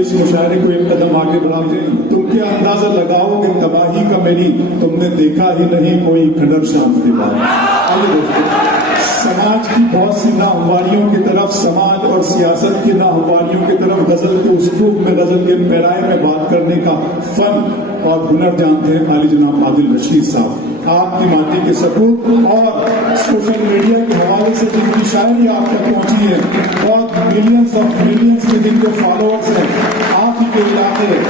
इस मुशायरे को एक कदम आगे बढ़ाते हैं। तुम क्या अंदाजा लगाओगे तबाही का मेरी, तुमने देखा ही नहीं कोई खंडर शाम के बाद। आइए दोस्तों, समाज की बहुत सी नाहमवारियों की तरफ, समाज और सियासत की नाहमवारियों की तरफ गजल के उस्लूब में, गजल के पैराए में बात करने का फन और हुनर जानते हैं आली जनाब आदिल रशीद साहब। आपकी माटी के सपूत और सोशल मीडिया के हवाले से जिनकी शायरी आप तक पहुंची है, बहुत मिलियंस के जिनके फॉलोअर्स हैं, आप ही के इलाके में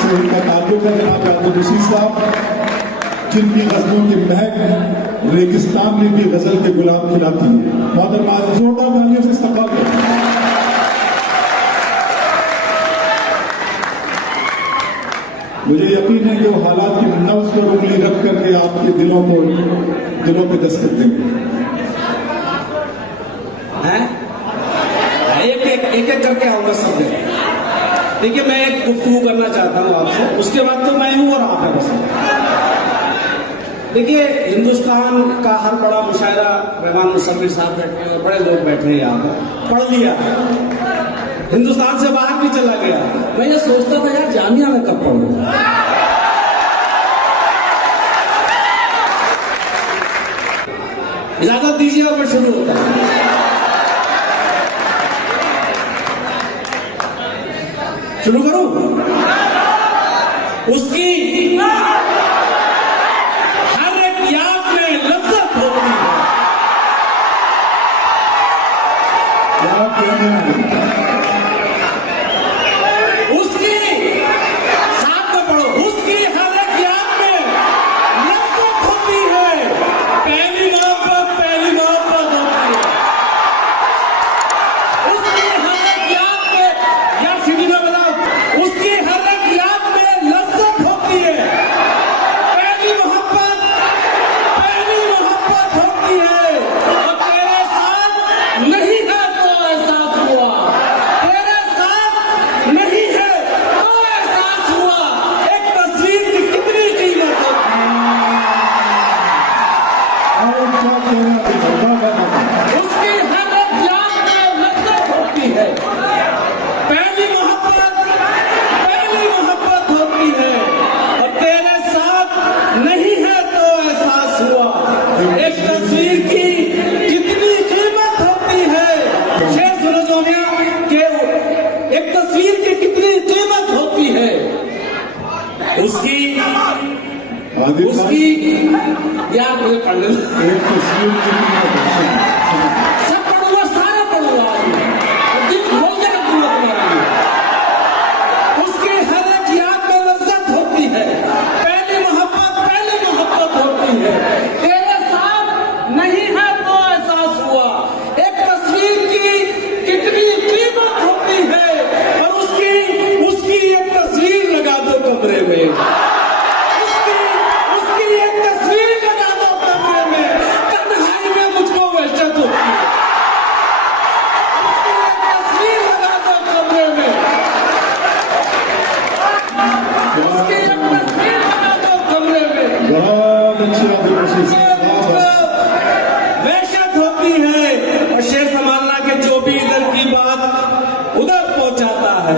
से उनका ताल्लुक है जनाब आदिल रशीद साहब, जिनकी गजलों की महक रेगिस्तान में भी गजल के गुलाब खिलाती है। मोहतरमा जोरदार तालियों से इस्तकबाल करें। मुझे यकीन है कि वो हालात की नब्ज पर उंगली रख करके आपके दिलों पे दस्तक देंगे। एक एक करके आऊंगा सब जगह। देखिए, मैं एक गुफ्तगू करना चाहता हूं आपसे, उसके बाद तो मैं हूं और आप है बस। देखिए, हिंदुस्तान का हर बड़ा मुशायरा रहमान मुसव्विर साहब बैठे हैं और बड़े लोग बैठे हैं यहाँ पर, पढ़ लिया, हिंदुस्तान से बाहर भी चला गया। मैं ये सोचता था यार जामिया में कब पढ़ूंगा। इजाजत दीजिए और मैं शुरू होता हूं। शुरू करूं? उसकी हर एक याद में लज्जत होती है। क्या कहना है? उसकी यार मुझे पढ़ने सब पढ़ूंगा, सारा पढ़ूंगा, उसकी हर एक याद में लज्जत होती है। पहली मोहब्बत होती है। तेरे साथ नहीं है तो एहसास हुआ। एक तस्वीर की कितनी कीमत होती है, और उसकी एक तस्वीर लगा दो कमरे में। वहशत होती है, और शेर संभालना के जो भी इधर की बात उधर पहुंचाता है,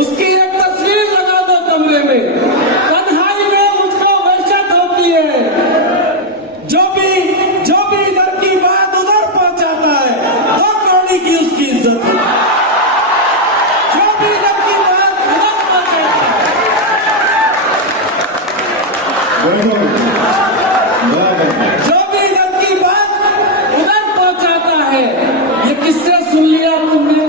उसकी एक तस्वीर लगा दो कमरे में। तन्हाई में मुझको वहशत होती है, जो भी इधर की बात उधर पहुंचाता है। 2 कौड़ी की उसकी इज्जत है। जो भी इधर की बात उधर पहुंचाता है। ये किससे सुन लिया तुमने?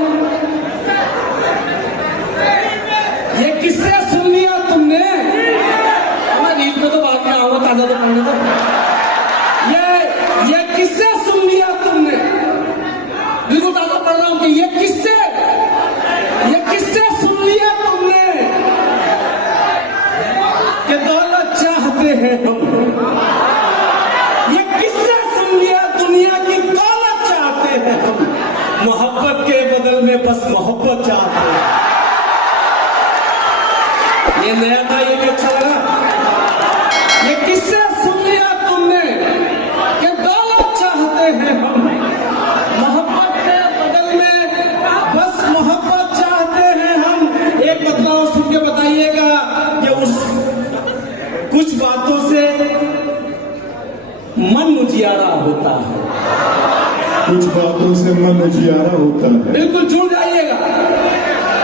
ये किससे सुन लिया तुमने? मैं रीत में तो बात में आऊंगा, ताजा तो पढ़ने दो। ये किससे सुन लिया तुमने? बिल्कुल ताजा पढ़ रहा हूं कि ये किससे सुन लिया तुमने कि दौलत चाहते हैं हम। ये किससे सुन लिया दुनिया की दौलत चाहते हैं हम, मोहब्बत के बदल में बस मोहब्बत चाहते हैं। ये नया था, ये भी अच्छा लगा। ये किससे सुन लिया तुमने कि दौलत चाहते हैं हम, मोहब्बत के बदल में मन उजियारा होता है। कुछ बातों से मन उजियारा होता है। बिल्कुल जुड़ जाइएगा।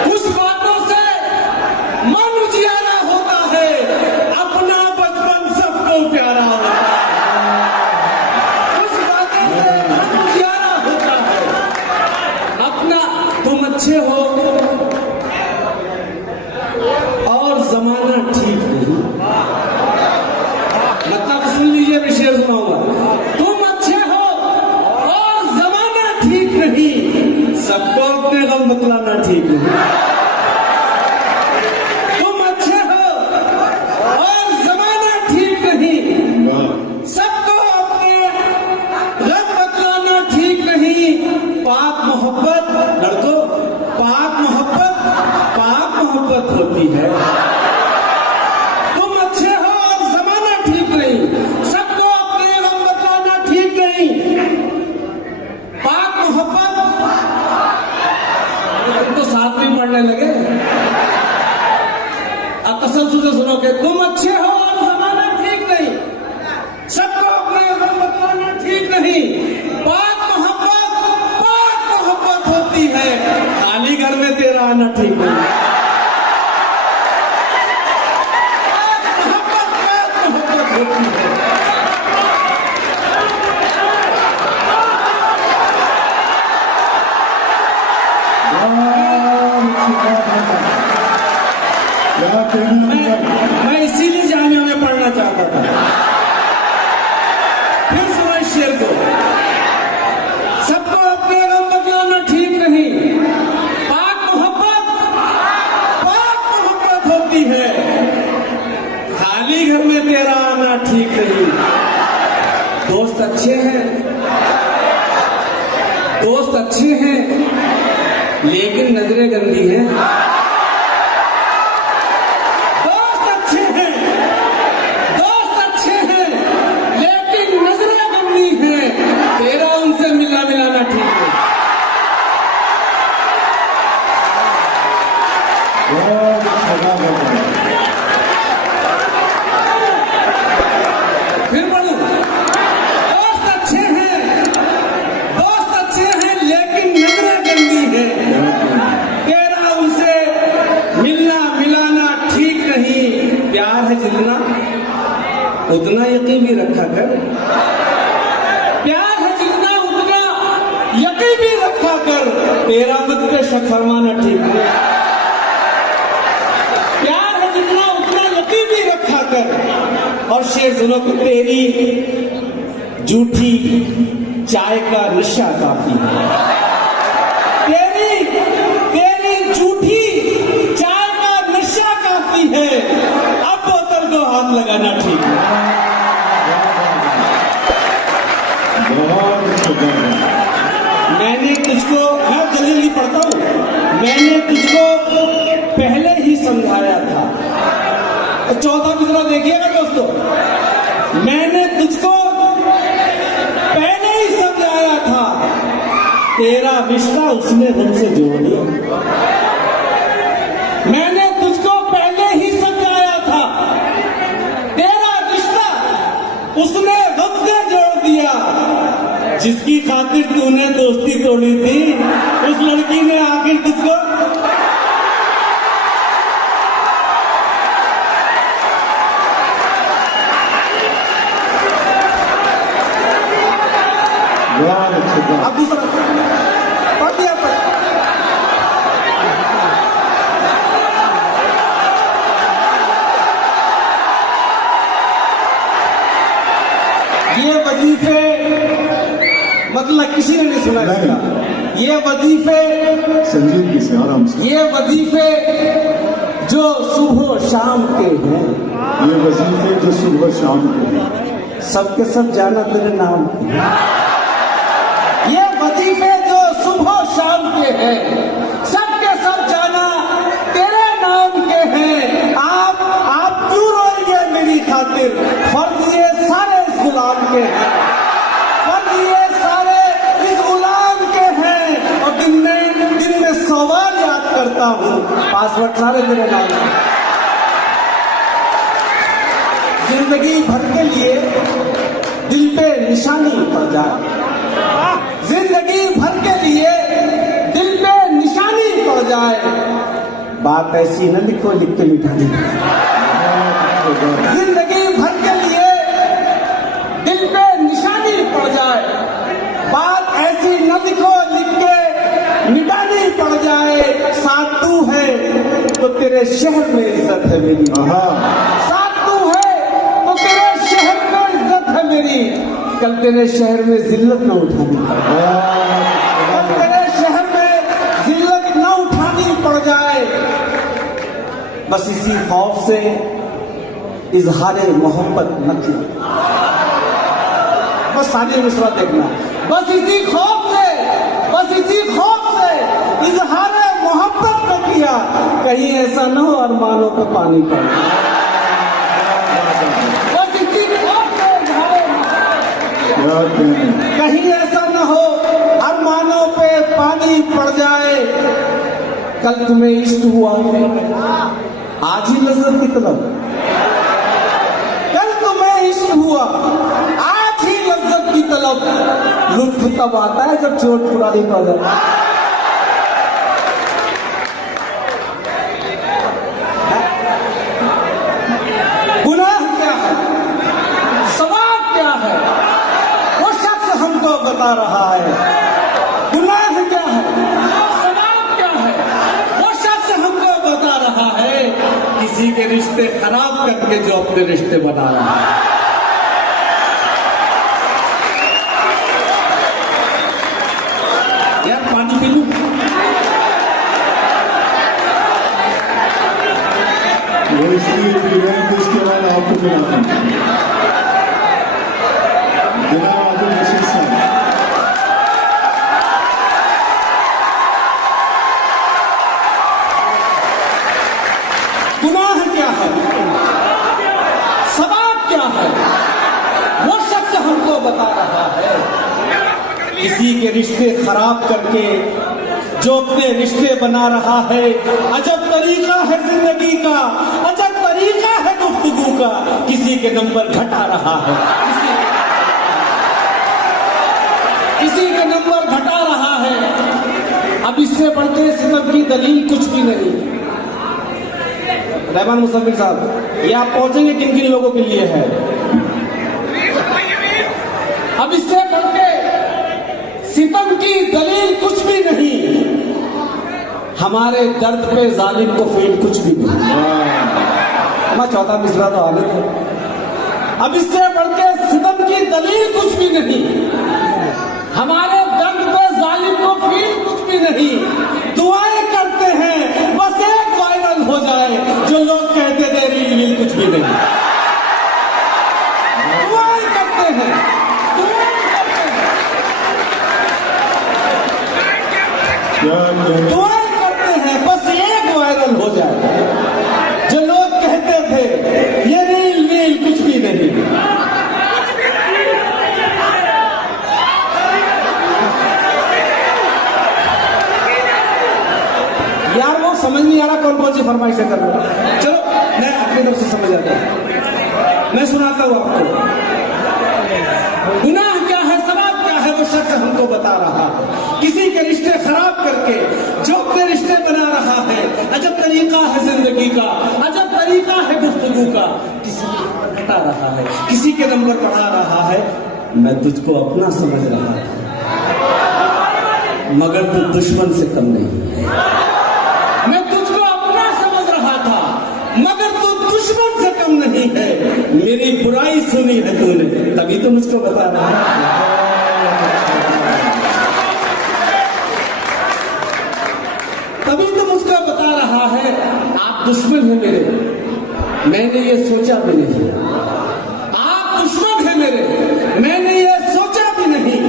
कुछ बातों से मन उजियारा होता है, अपना बचपन सबको प्यारा होता है। कुछ बातों से मन उजियारा होता है, अपना तुम अच्छे हो और जमाना ठीक नहीं। मतलब सुन लीजिए, मैं शेर सुनाऊंगा। तुम अच्छे हो और जमाना ठीक नहीं, सबको अपने गम बतलाना ठीक नहीं। तुम अच्छे हो और जमाना ठीक नहीं, सबको अपने गम बतलाना ठीक नहीं। पाक मोहब्बत लड़कों, पाक मोहब्बत होती है। तुम अच्छे हो और जमाना ठीक नहीं, सबको अपने गम बतलाना ठीक नहीं। पाक मोहब्बत, तुम तो साथ में पढ़ने लगे। अब तसल्सल से सुनो कि तुम अच्छे हो और जमाना ठीक नहीं, सबको अपने गम बतलाना ठीक नहीं। पाक मोहब्बत होती है, खाली घर में तेरा आना ठीक नहीं। क्या कहना मैं इसीलिए जामिया में पढ़ना चाहता था। फिर सुनो इस शेर को। सबको अपने गम बतलाना ठीक नहीं, पाक मोहब्बत होती है, खाली घर में तेरा आना ठीक नहीं। दोस्त अच्छे हैं, लेकिन नजरें गंदी हैं। दोस्त अच्छे हैं, लेकिन नजरें गंदी हैं। तेरा उनसे मिलाना ठीक है। बहुत अच्छा लगा। फिर बोलूं, दोस्त अच्छे हैं, लेकिन नजरें गंदी हैं। तेरा उनसे मिलाना ठीक नहीं। प्यार है जितना, उतना यकीन भी रखा कर। प्यार है जितना, उतना यकीन भी रखा कर। तेरा मुझ पे शक फरमाना ठीक नहीं। प्यार है जितना, उतना यकीन भी रखा कर। और शेर सुनो कि तेरी झूठी चाय का नशा काफी है। तेरी झूठी चाय का नशा काफी है, अब बोतल को हाथ लगाना ठीक है। बहुत अच्छा लगा। मैंने तुझको, मैं जल्दी पढ़ता हूं, मैंने तुझको पहले ही समझाया था। 14 मिसरा देखिएगा दोस्तों। मैंने तुझको पहले ही समझाया था, तेरा रिश्ता उसने हमसे जोड़ दिया। मैंने तुझको पहले ही समझाया था, तेरा रिश्ता उसने हमसे जोड़ दिया। जिसकी खातिर तूने दोस्ती तोड़ी थी, उस लड़की ने आखिर तुझको अब दूसरा पढ़ दिया। ये वजीफे मतलब किसी ने नहीं सुना इसका। ये वजीफे संजीदगी से, आराम से। ये वजीफे जो सुबह शाम के हैं, ये वजीफे जो सुबह शाम के हैं, सबके सब जाना तेरे नाम के। ये वजीफे जो सुबह शाम के हैं, सबके सब जाना तेरे नाम के हैं। आप क्यों रोएंगे मेरी खातिर? फर्ज ये सारे इस गुलाम के हैं, फर्ज ये सारे इस गुलाम के हैं। और दिन में सवाल याद करता हूँ, पासवर्ड सारे तेरे नाम के। जिंदगी भर के लिए दिल पे निशानी पड़ जाए, जिंदगी भर के लिए दिल पे निशानी पड़ जाए, बात ऐसी न लिखो लिख के मिटा दी। जिंदगी भर के लिए दिल पे निशानी पड़ जाए, बात ऐसी न लिखो लिख के मिटानी पड़ जाए। साथ तू है तो तेरे शहर में इज्जत है मेरी, साथ तू है तो तेरे शहर में इज्जत है मेरी। कल तेरे शहर में जिल्लत न उठानी पड़े, कल तेरे शहर में जिल्लत न उठानी पड़ जाए। बस इसी खौफ से इजहारे मोहब्बत न किया। बस सानी मिसरा देखना, बस इसी खौफ से, बस इसी खौफ से इजहारे मोहब्बत न किया। कहीं ऐसा न हो अरमानों पे पानी पड़े, बस इसी खौफ से इजहारे मोहब्बत, कहीं ऐसा न हो अरमानों पे पानी पड़ जाए। कल तुम्हें इश्क हुआ, आज ही लज्जत की तलब, कल तुम्हें इश्क हुआ, आज ही लज्जत की तलब। लुत्फ तब आता है जब चोट पुरानी पड़ जाए। गुनाह क्या है, सवाब क्या है, वो शख्स हमको बता रहा है। गुनाह क्या है, सवाब क्या है, वो शख्स हमको बता रहा है। किसी के रिश्ते खराब करके जो अपने रिश्ते बना रहा है। यार पानी पी लूं? वो इसलिए पी रहे हैं कि इसके बाद आपको पिलाते हैं। जनाब अब्दुल रशीद साहब, गुनाह क्या है, सवाब क्या है, वो शख्स हमको बता रहा है। किसी के रिश्ते खराब करके जो अपने रिश्ते बना रहा है। अजब तरीका है जिंदगी का, अजब तरीका है गुफ्तगू का। किसी के नंबर घटा रहा है, किसी के नंबर घटा रहा है। अब इससे बढ़ते सितम की दलील कुछ भी नहीं। रहमान मुसफ़िर साहब, ये आप पहुंचेंगे किन किन लोगों के लिए है? अब इससे बढ़के सितम की दलील कुछ भी नहीं। हमारे दर्द पे जालिम को फेल कुछ भी नहीं। मैं चौथा मिसरा तो आगे था। अब इससे बढ़के सितम की दलील कुछ भी नहीं। हमारे दर्द पे जालिम को फेल कुछ भी नहीं। दुआएं करते हैं बस एक वायरल हो जाए, जो लोग कहते थे रील कुछ भी नहीं। दुआएं करते हैं, दुआएं करते हैं बस एक वायरल हो जाए, जो लोग कहते थे ये रील कुछ भी नहीं। यार वो समझ नहीं आ रहा कौन कौन सी फरमाइशें कर रहा है। चलो मैं अपनी तरफ से समझ आता हूं, मैं सुनाता हूं आपको। गुनाह क्या है, सवाब क्या है, वो शख्स हमको बता रहा है। किसी के रिश्ते खराब करके जो अपने रिश्ते बना रहा है। अजब तरीका है जिंदगी का, अजब तरीका है गुफ्तगू का। किसी को बता रहा है, किसी के नंबर बढ़ा रहा है। मैं तुझको अपना समझ रहा था, मगर तू दुश्मन से कम नहीं। मैं तुझको अपना समझ रहा था, मगर तू दुश्मन से कम नहीं है। मेरी बुराई सुनी है तूने, तभी तो मुझको बता रहा है। तभी तो मुझको बता रहा है आप दुश्मन हैं मेरे। मैंने ये सोचा भी नहीं। आप दुश्मन हैं मेरे, मैंने ये सोचा भी नहीं।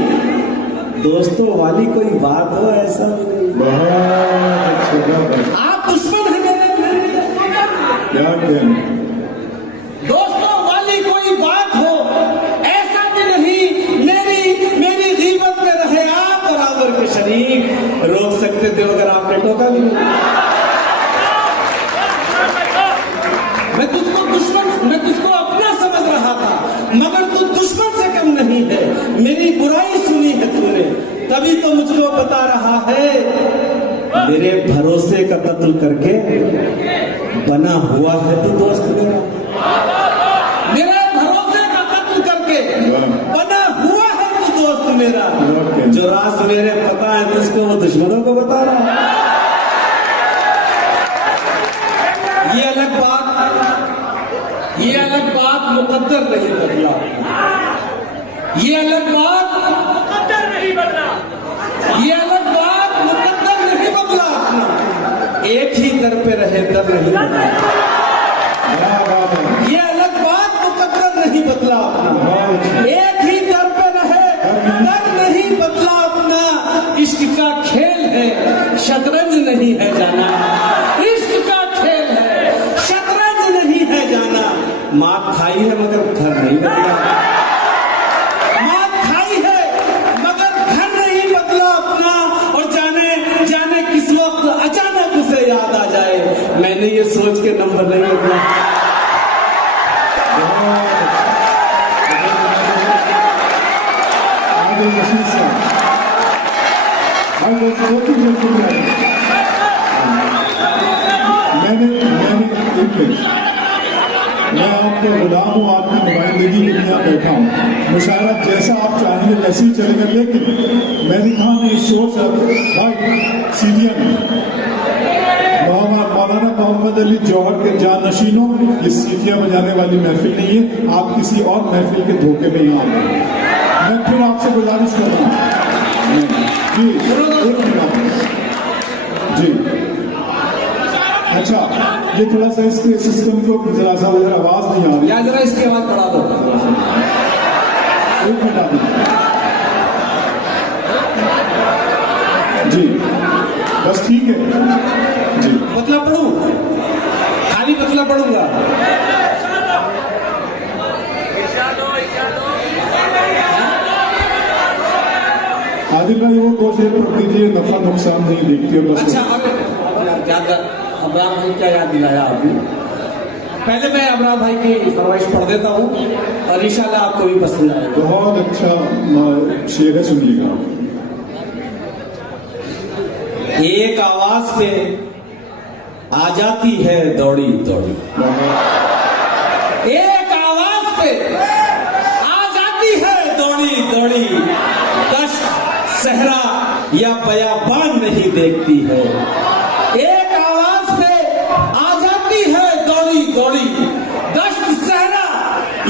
दोस्तों वाली कोई बात हो ऐसा भी नहीं। आप दुश्मन हैं मेरे, मैंने ये सोचा भी नहीं। दोस्तों वाली कोई बात हो ऐसा भी नहीं। मेरी गीबत में रहे आप बराबर के शरीक। रोक सकते थे अगर आपने टोका भी नहीं। मैं तुझको अपना समझ रहा था, मगर तू दुश्मन दुश्मन से कम नहीं है, मेरी बुराई सुनी है तूने, तभी तो मुझको बता रहा है मेरे भरोसे का कत्ल करके बना हुआ है तू दोस्त मेरा। मेरे भरोसे का कत्ल करके बना हुआ है तू दोस्त मेरा। जो राज मेरे पता है तुझको वो दुश्मनों को बता रहा है। ये अलग बात मुकद्दर नहीं बदला। ये अलग बात मुकद्दर नहीं बदला। ये अलग बात मुकद्दर नहीं बदला अपना, एक ही दर पे रहे दर नहीं बदला। ये अलग बात मुकद्दर नहीं बदला अपना, एक ही दर पे रहे दर नहीं बदला अपना। इश्क का खेल है शतरंज नहीं है जाना, इश्क का खेल है शतरंज नहीं है जाना। मात खाई है मगर घर नहीं बदला, मात खाई है मगर घर नहीं बदला अपना। और जाने जाने किस वक्त अचानक उसे याद आ जाए, मैंने ये सोच के नंबर नहीं बदला। मैं आपका गुलाम हूँ, आपकी नुमाइंदगी के लिए यहाँ बैठा हूँ। मुशायरा जैसा आप चाहेंगे वैसे ही चलेगा, लेकिन मैंने कहा नहीं सोच भाई सीडियम मौलाना मोहम्मद अली जौहर के जानशीनों, ये सीटियां बजाने वाली महफिल नहीं है। आप किसी और महफिल के धोखे में यहाँ आ गए। मैं फिर आपसे गुजारिश कर रहा हूँ जी, एक मिनट जी। अच्छा, ये थोड़ा सा इसके सिस्टम को जरा सा आवाज नहीं आ रही, या जरा इसकी आवाज बढ़ा दो। एक मिनट जी, बस ठीक है जी। पतला पढ़ूं, खाली पतला पढ़ूंगा। आदिल भाई वो दो शेर पढ़ दीजिए, नफा नुकसान नहीं देखती है बस। अच्छा, अमरान भाई क्या याद दिलाया आपने। पहले मैं अमरान भाई की फरमाइश पढ़ देता हूँ और इंशाल्लाह आपको भी पसंद आएगा। बहुत अच्छा शेर है, सुनिएगा। एक आवाज पे आ जाती है दौड़ी दौड़ी, एक आवाज पे आ जाती है दौड़ी दौड़ी। दश्त सहरा या बयाबान नहीं देखती है, एक आवाज पे आ जाती है दौड़ी दौड़ी। दश्त सहरा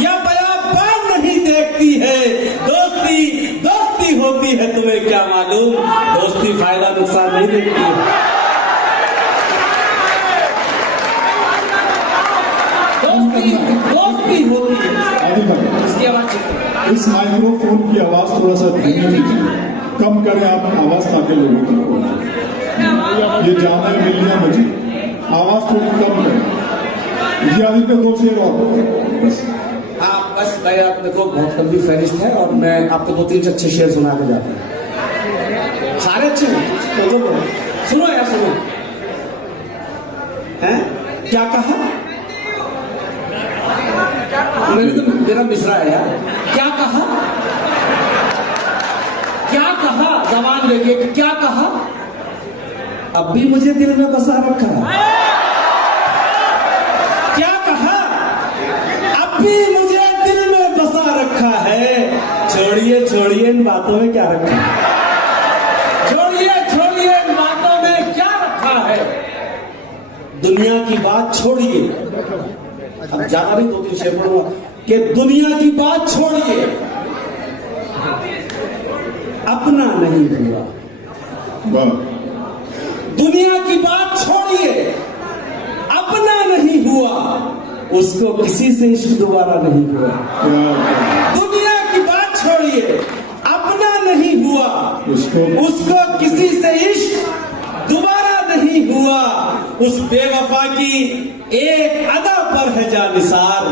या बयाबान नहीं देखती है। दोस्ती दोस्ती होती है तुम्हें क्या मालूम, दोस्ती फायदा नुकसान नहीं देखती है। दोस्ती होती है। आदिल भाई इसकी आवाज इस माइक्रोफोन की आवाज थोड़ा सा धीमी कीजिए, कम करें आप आवाज ताकि लोगों तक पहुंचे। ये जाना मिलिया मुझे, आवाज थोड़ी कम करें जी। आदिल पे दो शेर और बस। हाँ बस भाई, आप देखो बहुत लंबी फहरिस्त है और मैं आपको दो तीन अच्छे शेर सुना के जाता हूँ। सारे अच्छे हैं तो सुनो यार, सुनो। हैं क्या कहा मैंने, तो मेरा मिसरा है यार। क्या कहा, क्या कहा, जबान लेके क्या कहा, अब भी मुझे दिल में बसा रखा है। क्या कहा, अब भी मुझे दिल में बसा रखा है। छोड़िए छोड़िए इन बातों में क्या रखा है, छोड़िए छोड़िए इन बातों में क्या रखा है। दुनिया की बात छोड़िए, अब ज्यादा नहीं दो तीन शेर पढ़ूंगा कि दुनिया की बात छोड़िए, अपना नहीं हुआ। दुनिया की बात छोड़िए, अपना नहीं हुआ, उसको किसी से इश्क दोबारा नहीं हुआ। दुनिया की बात छोड़िए, अपना नहीं हुआ, उसको किसी से इश्क दोबारा नहीं हुआ। उस बेवफा की एक अदा पर है जानिसार,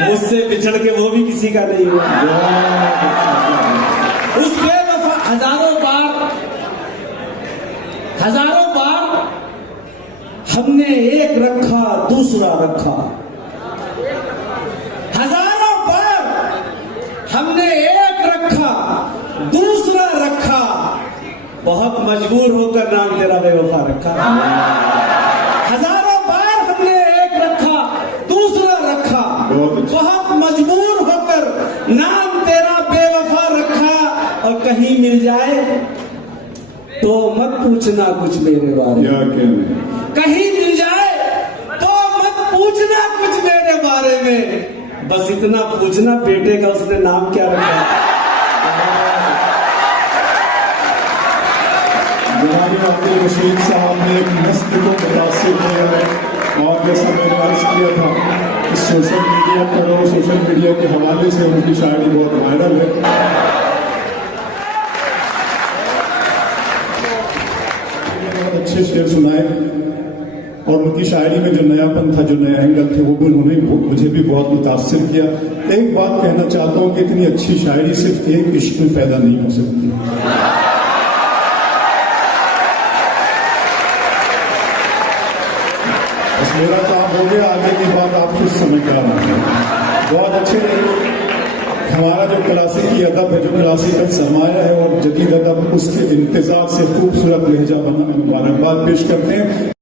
मुझसे बिछड़ के वो भी किसी का नहीं हुआ। उस बेवफा हजारों बार हमने एक रखा दूसरा रखा, हजारों बार हम हमने एक रखा, दूसरा रखा, बहुत मजबूर होकर नाम तेरा बेवफा रखा। हजारों बार हमने एक रखा, दूसरा रखा, बहुत मजबूर होकर नाम तेरा बेवफा रखा। और कहीं मिल जाए तो मत पूछना कुछ मेरे बारे क्या में, कहने, कहीं मिल जाए तो मत पूछना कुछ मेरे बारे में। बस इतना पूछना बेटे का उसने नाम क्या रखा। जनाब अब्दुल रशीद साहब ने एक नस्ल को मुतासिर किया है। और जैसा मैंने अर्ज किया था कि सोशल मीडिया पर और सोशल मीडिया के हवाले से उनकी शायरी बहुत वायरल है। बहुत अच्छे शेर सुनाए और उनकी शायरी में जो नयापन था, जो नया एंगल थे, वो भी उन्होंने मुझे भी बहुत मुतासिर किया। एक बात कहना चाहता हूँ कि इतनी अच्छी शायरी सिर्फ एक इश्क में पैदा नहीं हो सकती। बस मेरा काम हो गया, आगे की बात आप खुद समझदार हैं। बहुत अच्छे हमारा जो क्लासिकी अदब है, जो क्लासिकल सरमाया है और जदीद अदब, उसके इंतजार से खूबसूरत लहजा बना मुबारकबाद पेश करते हैं।